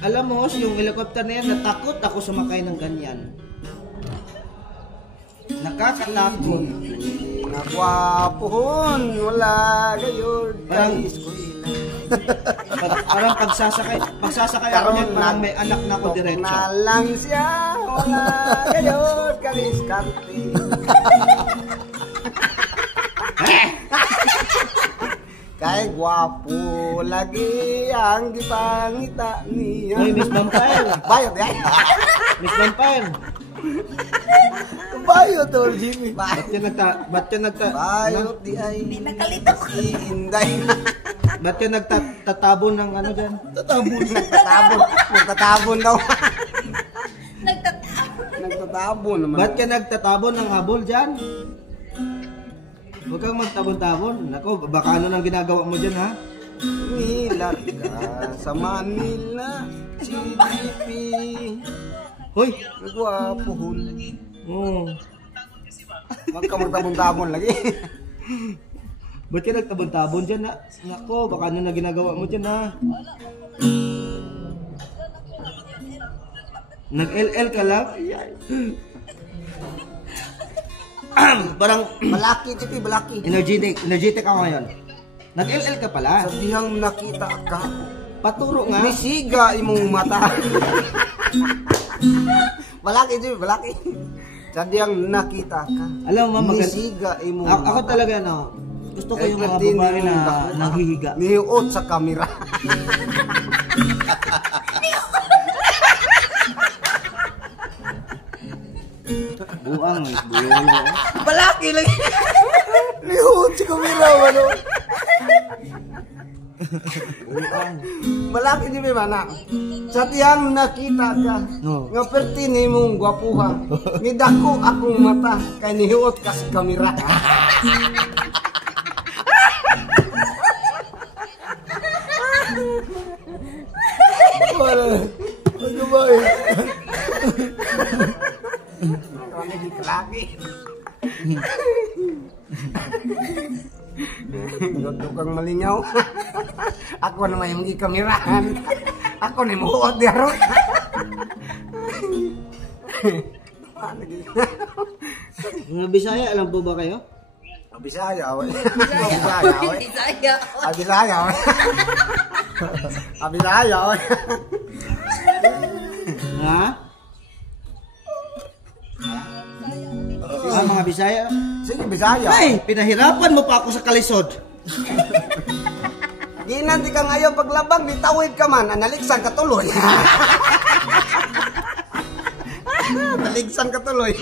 Alam mo, yung helicopter na yan, natakot ako sumakay ng ganyan. Nakakatakot. Nagwapohon, wala gayon. Parang pagsasakay ako niyan, parang may anak na ako diretso. Na lang siya, wala gayon, kaliskarte. Kay gwapo lagi ang gipangita niya. Hoy, Miss Vampire. Bayot yan. Miss Vampire. Bayot tol, Jimmy. Ba't yan Bayot di ay. Hindi nakalito. Si Inday. Ba't yan nagtatabon ng ano dyan? Nagtatabon daw. Nagtatapon. Nagtatabon naman. Ba't ka nagtatabon ng habol dyan? Huwag kang magtabon-tabon. Nako, baka ano nang ginagawa mo dyan, ha? Nilat ka sa Manila, CDP. Hoy! Nagwapohon. Oh. Huwag ka magtabon-tabon lagi. Ba't ka nagtabon-tabon dyan, ha? Nako, baka ano nang ginagawa mo dyan, ha? Nag-LL ka lang? Parang Balaki, Chipi, balaki. energetic ako ngayon. Nag-LL ka pala. Sabihang nakita ka, Paturo nga. misiga imong mata. Balaki, Chipi, balaki. Sabihang nakita ka, Alam mo, misiga imong ako talaga, no, gusto ko yung mga babae na nanghihiga. Nihuot sa kamera. Buang, bulo. Balaki lagi. Nihuot sa kamera, ano? Buang. Balaki di ba na? Sa tiyang nakita ka, No. nga perti ni mong gwapuha, nidako akong mata, kay nihuot ka sa kamera. Wala. Ano ba eh? Ano di kalaki? Gusto kang malingaw. Ako naman yung ikamirahan. Ako na yung muot diyaro. Mga Bisaya, alam po ba kayo? Bisaya, away. Bisaya. Bisaya, away. Bisaya, away. Ha? Mga Bisaya? Sige, Bisaya. Ay, pinahirapan mo pa ako sa kalisod. Ginanti ka ngayon paglabang, ditawid ka man, analiksan ka tuloy. Analiksan ka tuloy.